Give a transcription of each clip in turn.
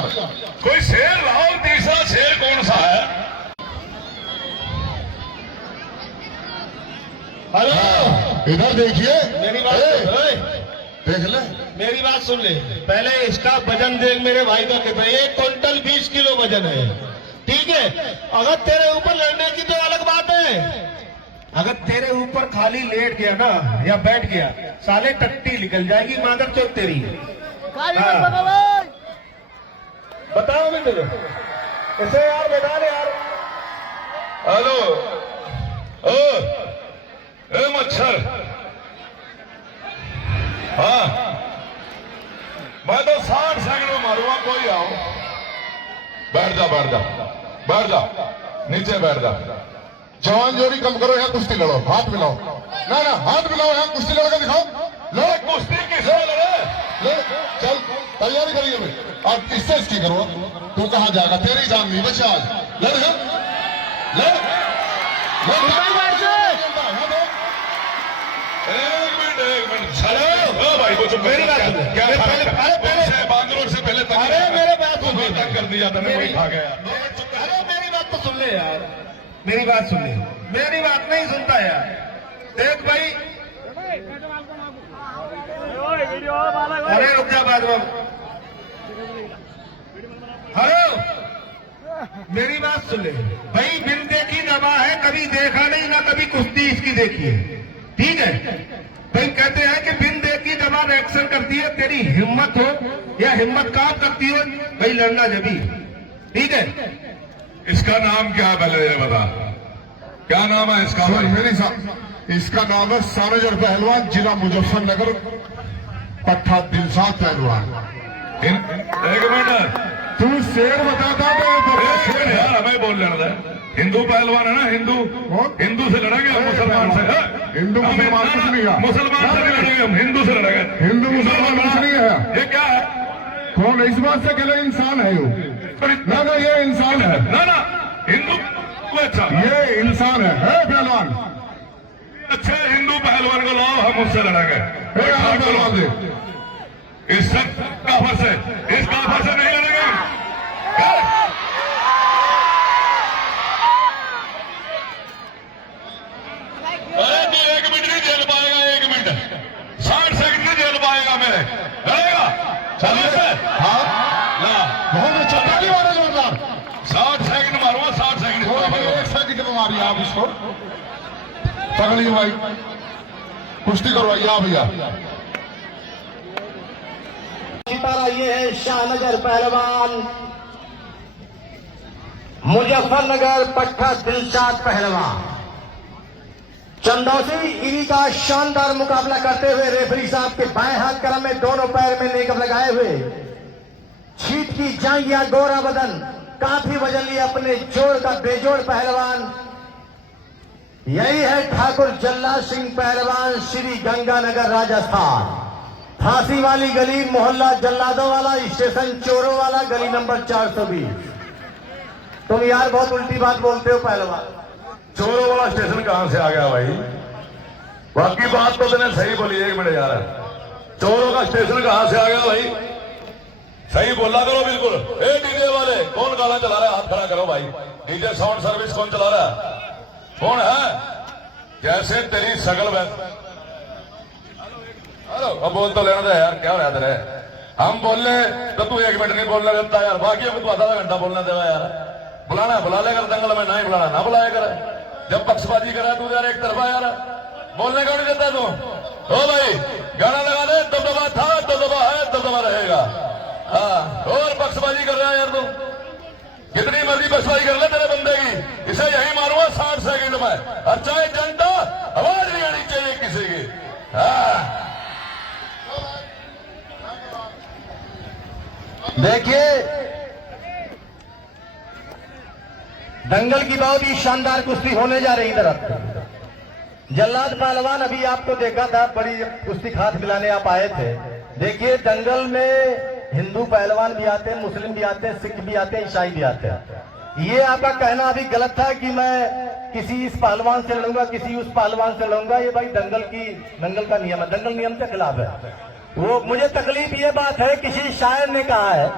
यार, कोई शेर लाओ, तीसरा शेर कौन सा है? हेलो, इधर देखिए, मेरी बात देख ले, मेरी बात सुन ले। पहले इसका वजन देख मेरे भाई का कितना, 1 क्विंटल 20 किलो वजन है, ठीक है। अगर तेरे ऊपर लड़ने की तो अलग बात है, अगर तेरे ऊपर खाली लेट गया ना या बैठ गया, साले टट्टी निकल जाएगी मादर चौथ तेरी। हाँ। बताओ मैं तुझे इसे यार, बता ले यार। हेलो, ए मच्छर, हाँ मैं तो 60 सेकंड में मारूंगा, कोई आओ। बैठ जा, बैठ जा, बैठ जा, नीचे बैठ जा। जवान जोरी कम करो, यहाँ कुश्ती लड़ो, हाथ मिलाओ। ना ना, हाथ मिलाओ, यहाँ कुश्ती लड़कर दिखाओ। लो कुश्ती किसे लड़े? ले, चल तैयारी करिए भाई। और इससे इसकी करो, तू कहाँ जाएगा, तेरी जान नहीं बचे आज। लड़ ले, ले, एक मिनट चलो भाई, वो चुप। मेरी बात सुन। क्या पहले बांग्लोर से पहले अरे मेरे बात सुन, तंग कर दिया था, वही खा गया। अरे मेरी बात तो सुन ले यार, मेरी बात सुन ले। मेरी बात नहीं सुनता यार। देख भाई, अरे रुक जा, बाद में। हेलो, मेरी बात सुन ले भाई। बिन देखी दवा है, कभी देखा नहीं ना कभी कुश्ती इसकी देखी है, ठीक है भाई। कहते हैं कि बिन देखी दवा रिएक्शन करती है, तेरी हिम्मत हो या हिम्मत काम करती हो भाई, लड़ना जबी, ठीक है। इसका नाम क्या है पहले ये बता, क्या नाम है इसका? मेरी इसका नाम है सानजर पहलवान, जिला मुजफ्फरनगर, पट्टा दिलशाद पहलवान। एक मिनट, तू शेर बताता तो यार हमें बोल लेना था। हिंदू पहलवान है ना, हिंदू, हिंदू से लड़ेंगे हम, मुसलमान से? हिंदू मुसलमान कुछ नहीं है, मुसलमान से नहीं लड़ेंगे हम, हिंदू से लड़ेंगे। हिंदू मुसलमान कुछ नहीं है। ये क्या है? कौन इस बात से कहले इंसान है? ना ना, ये इंसान है। ना ना, हिंदू अच्छा, ये इंसान है पहलवान। अच्छे हिंदू पहलवान को लाओ, हम उससे लड़ेंगे। पहलवान दे, इस काफर से, इस काफर से नहीं लड़ेंगे। अरे तू 1 मिनट नहीं झेल पाएगा, 1 मिनट 60 सेकंड नहीं झेल पाएगा मेरे। लड़ेगा? चलो सर, हाँ ला बहुत अच्छा, ताली मारो जोरदार। 60 सेकंड मारूंगा, 60 सेकंड। 1 सेकंड में मारिए आप इसको, पकड़िए भाई, कुश्ती करवाइए आप भैया। सितारा ये है शाहनगर पहलवान, मुजफ्फरनगर पट्टा दिलशाद पहलवान। चंदौसी इरी का शानदार मुकाबला करते हुए रेफरी साहब के बाएं हाथ कलम में दोनों पैर में नेकब लगाए हुए, छीट की जांघिया, गोरा बदन, काफी वजन लिए अपने जोड़ का बेजोड़ पहलवान, यही है ठाकुर जल्लाद सिंह पहलवान, श्री गंगानगर राजस्थान। फांसी वाली गली, मोहल्ला जल्लादों वाला, स्टेशन चोरों वाला, गली नंबर 420। तुम यार बहुत उल्टी बात बोलते हो पहलवान। चोरों वाला स्टेशन कहां से आ गया भाई? बाकी बात तो तूने सही बोली। 1 मिनट यार, चोरों का स्टेशन कहां से आ गया भाई? सही बोला करो बिल्कुल। ए डीजे वाले, कौन गाना चला रहा है? हाथ खड़ा करो भाई। डीजे साउंड सर्विस कौन चला रहा है? कौन है? जैसे तेरी शकल वैसे। हेलो, अब बोल तो लेना था यार, क्या हो रहा तेरे? हम बोलने तो तू 1 मिनट नहीं बोलने देता यार, बाकी को तू आधा घंटा बोलने देगा यार। बुलाना बुला लेकर दंगल में, नहीं बुलाना ना बुलाया कर। जब पक्षपाती करा तू यार एक तरफा यार, बोलने का नहीं देता तू। ओ भाई गाना लगा दे, दबदबा था, दबदबा है, दबदबा रहेगा। हाँ, और पक्षबाजी कर रहा है यार तू, कितनी मर्जी पक्षबाजी कर ले तेरे बंदे की। इसे यही मारूंगा 60 सेकंड में, और चाहे जनता आवाज नहीं आनी चाहिए किसी की। हाँ देखिए, दंगल की बहुत ही शानदार कुश्ती होने जा रही तरफ। जल्लाद पहलवान अभी आपको देखा था, बड़ी कुश्ती हाथ मिलाने आप आए थे। देखिए, दंगल में हिंदू पहलवान भी आते हैं, मुस्लिम भी आते हैं, सिख भी आते हैं, ईसाई भी आते हैं। ये आपका कहना अभी गलत था कि मैं किसी इस पहलवान से लड़ूंगा, किसी उस पहलवान से लड़ूंगा। ये भाई दंगल का नियम है, दंगल नियम के खिलाफ है। वो मुझे तकलीफ ये बात है, किसी शायर ने कहा है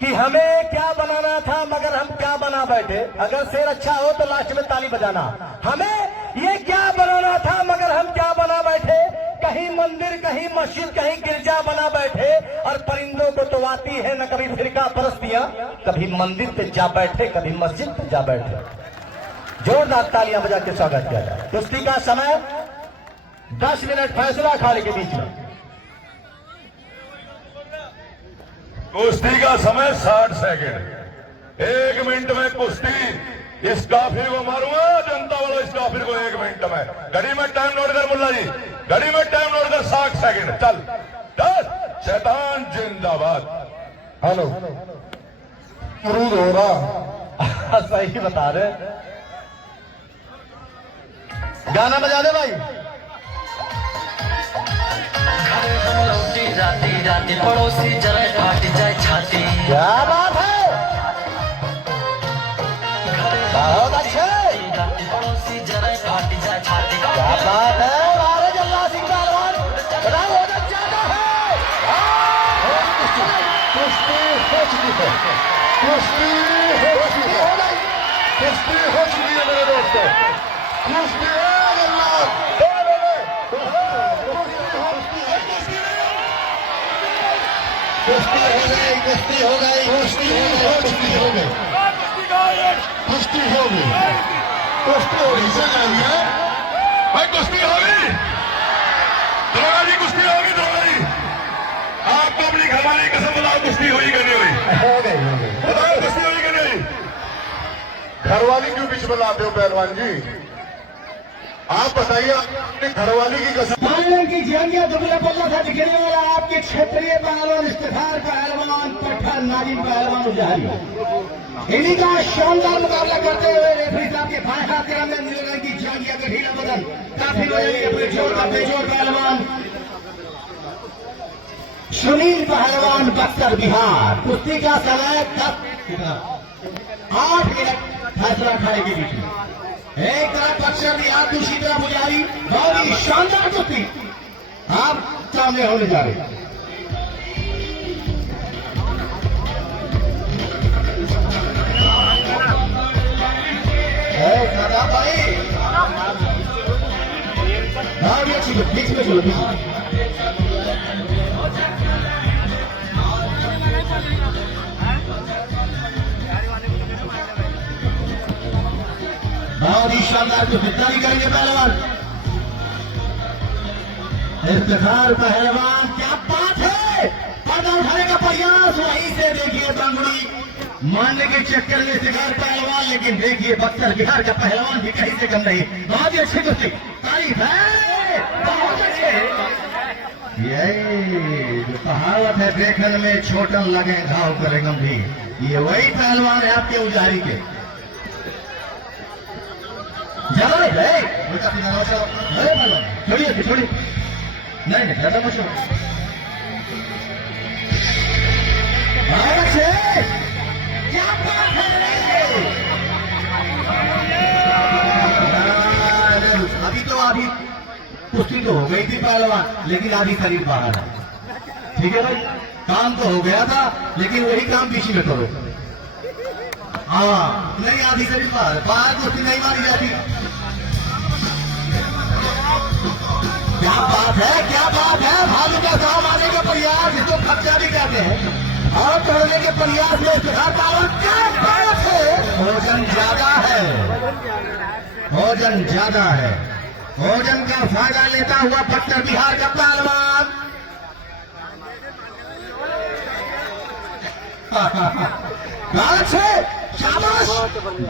कि हमें क्या बनाना था मगर हम क्या बना बैठे। अगर शेर अच्छा हो तो लास्ट में ताली बजाना। हमें ये क्या बनाना था मगर हम क्या बना बैठे। कहीं मंदिर, कहीं मस्जिद, कहीं गिरजा बना बैठे। और परिंदों को तो आती है न कभी फिरका परस्तियां, कभी मंदिर पे जा बैठे, कभी मस्जिद पे जा बैठे। जोरदार तालियां बजा के स्वागत किया जाए। कुश्ती का समय 10 मिनट, फैसला अखाड़े के बीच में। कुश्ती का समय 60 सेकंड। 1 मिनट में कुश्ती। इस काफिर को मारूंगा, जनता वालों इस काफिर को 1 मिनट में। घड़ी में टाइम नोट कर मुल्ला जी, घड़ी में टाइम नोट कर। 60 सेकंड चल। 10 शैतान जिंदाबाद। हेलो, क्रूज हो रहा। सही बता रहे। गाना बजा दे भाई। जाती जाती पड़ोसी जले फाट जाए छाती। क्या बात है, बहुत अच्छे। जाती पड़ोसी जले फाट जाए छाती। क्या बात है, महाराज अल्लाह सिंह पहलवान बहुत ज्यादा है। कुश्ती हो चुकी है, कुश्ती हो चुकी है, कुश्ती हो चुकी है मेरे दोस्तों। कुश्ती है कुश्ती हो गई, कुश्ती हो गई, कुश्ती हो गई, कुश्ती हो गई, कुश्ती हो गई, कुश्ती हो गई। इसे जानिए भाई, कुश्ती हो गई। दरोगा जी, कुश्ती हो गई। दरोगा जी, आपको अपनी घरवाली कसम बताओ, कुश्ती हुई कि नहीं हुई? हो गई, हो गई। बताओ, कुश्ती हुई कि नहीं? घरवाली क्यों बीच में लाते हो पहलवान जी? आप बताइए, अपनी घरवाली की कसम। मानव की जियांगिया दुबला पल्ला था दिखने वाला आपके क्षेत्रीय पहलवान, इफ्तिखार पहलवान, पठान नाजिम पहलवान उजारी, इन्हीं का शानदार मुकाबला करते हुए रेफरी साहब के बाएं हाथ के में नीले रंग की जियांगिया का ढीला बदन, काफी बदली अपने जोर का बेजोर पहलवान सुनील पहलवान, बक्सर बिहार। कुश्ती का समय 8 मिनट, फैसला अखाड़े के बीच में। एक तरफ बक्सर बिहार, दूसरी तरफ उजारी। बहुत ही शानदार कुश्ती आप सामने होने जा रहे हैं। भाई हाँ, भी अच्छी बीच में चलो, बीच में। बहुत ही शानदार को गिरफ्तारी करेंगे पहलवान इफ्तिखार पहलवान। क्या बात है, पर्दा उठाने का प्रयास, वहीं से देखिए बंगड़ी मारने के चक्कर में इफ्तिखार पहलवान, लेकिन देखिए बक्सर बिहार का पहलवान भी कहीं से कम नहीं। बहुत ही अच्छी कुश्ती, तारीफ है, बहुत अच्छे। यही जो कहावत है, देखने में छोटन लगे घाव करें गंभीर, ये वही पहलवान है आपके उजारी के। ज्यादा नहीं, छोड़िए छोड़िए, नहीं ज्यादा मशहूर। क्या बात है, अभी तो अभी कुश्ती तो हो गई थी पहलवान, लेकिन आधी शरीर बाहर है। ठीक है भाई, काम तो हो गया था, लेकिन वही काम पीछे में करो। हाँ, नहीं आधी शरीर बाहर, बाहर कुश्ती नहीं मारी जाती। क्या बात है, क्या बात है, भालू का गांव आने का प्रयास, इसको खर्चा भी कहते हैं, और करने के प्रयास में क्या बात है। भोजन ज्यादा है, भोजन ज्यादा है, भोजन का फायदा लेता हुआ बक्सर बिहार का पहलवान। शाबाश,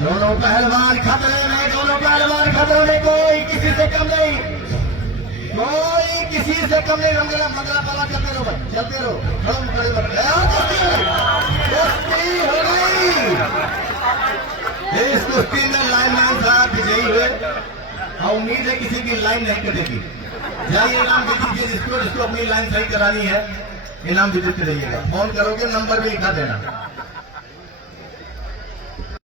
दोनों पहलवान खतरे में, दोनों पहलवान खतरे में, कोई किसी से कम नहीं, कोई किसी से कम नहीं। रंगला मंगला पाला करते रहो भाई, चलते रहो, हम खड़े मत कुश्ती हो गई। इस कुश्ती में लाइन साहब विजयी हुए, और उम्मीद है किसी की लाइन नहीं कटेगी। जाइए इनाम दे दीजिए, जिसको अपनी लाइन सही करानी है, इनाम भी देते रहिएगा। फोन करोगे, नंबर भी लिखा देना।